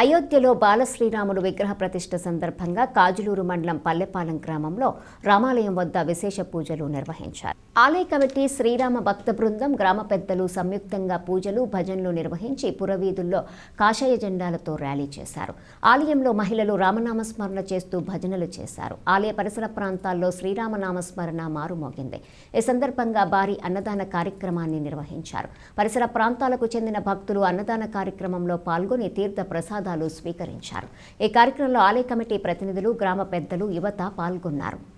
అయోధ్యలో బాలశ్రీరాముడు విగ్రహ ప్రతిష్ఠ సందర్భంగా కాజులూరు మండలం పల్లెపాలెం గ్రామంలో రామాలయం వద్ద విశేష పూజలు నిర్వహించారు. ఆలయ కమిటీ శ్రీరామ భక్త బృందం గ్రామ పెద్దలు సంయుక్తంగా పూజలు భజనలు నిర్వహించి పురవీధుల్లో కాషాయ జెండాలతో ర్యాలీ చేశారు. ఆలయంలో మహిళలు రామనామస్మరణ చేస్తూ భజనలు చేశారు. ఆలయ పరిసర ప్రాంతాల్లో శ్రీరామనామస్మరణ మారుమోగింది. ఈ సందర్భంగా భారీ అన్నదాన కార్యక్రమాన్ని నిర్వహించారు. పరిసర ప్రాంతాలకు చెందిన భక్తులు అన్నదాన కార్యక్రమంలో పాల్గొని తీర్థ ప్రసాదాలు స్వీకరించారు. ఈ కార్యక్రమంలో ఆలయ కమిటీ ప్రతినిధులు గ్రామ పెద్దలు యువత పాల్గొన్నారు.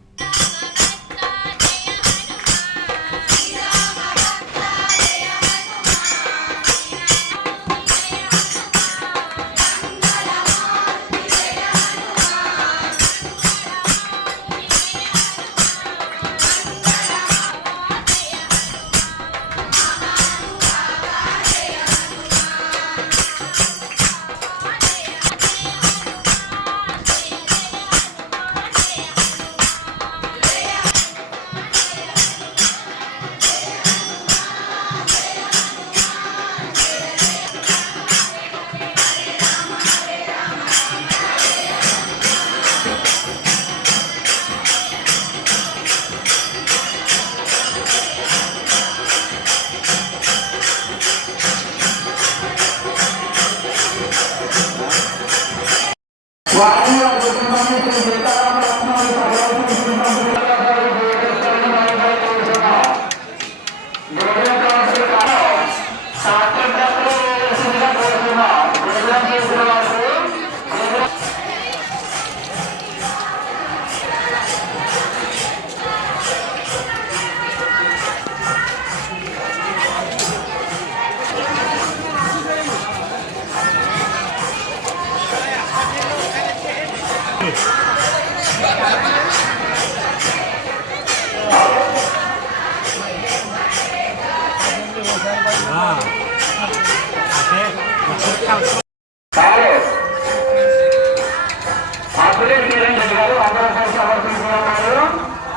Gracias.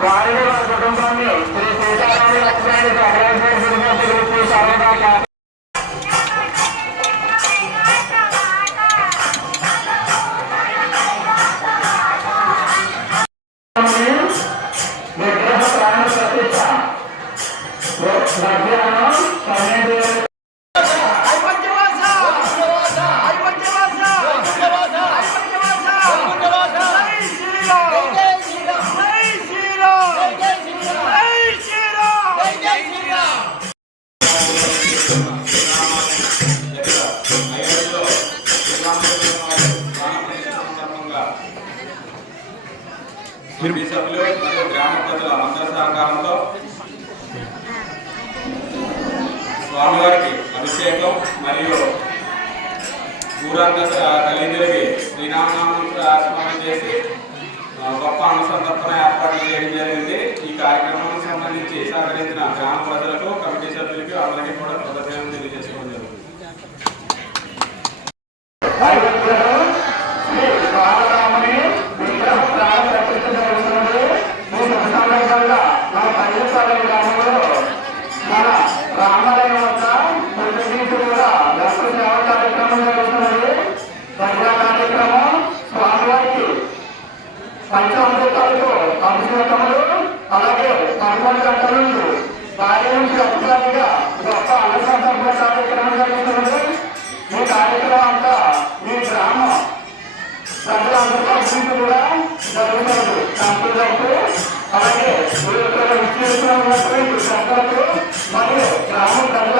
వారిని వారి కుటుంబాన్ని సభ్యులు మరియు గ్రామ ప్రజల అందరి సహకారంతో స్వామివారికి అభిషేకం మరియు ఊరంతా కలిందరికి శ్రీరామనామం చేసి గొప్ప అనుసంతర్పణ ఏర్పాటు చేయడం జరిగింది. ఈ కార్యక్రమానికి సంబంధించి సహకరించిన గ్రామ ప్రజలకు కమిటీ సభ్యులకి అందరికీ కూడా కృతజ్ఞతలు తెలియజేసుకోవడం జరుగుతుంది రామరాముని విగ్రహ ప్రాణ ప్రతిష్ఠ జరుగుతున్నది ఈ శుభ సందర్భంగా మన పల్లెపాలెం గ్రామంలో మన రామాలయం వద్ద ప్రతి కూడా భక్తి సేవ కార్యక్రమం జరుగుతున్నది భజన కార్యక్రమం స్వామివారికి పంచామృతాలతో అభిషేకములు అలాగే పదకొండు గంటల నుండి భార్య నుంచి అధికారిగా గొప్ప అనుసంధాన కార్యక్రమం జరుగుతుంది ఈ కార్యక్రమం అంతా మీ గ్రామం ప్రజలందరూ అభివృద్ధి కూడా జరుగుతుంది కంపెనీలకు అలాగే ఇక్కడ విచ్చేసిన ఉన్నటువంటి పెద్దలకు ప్రజల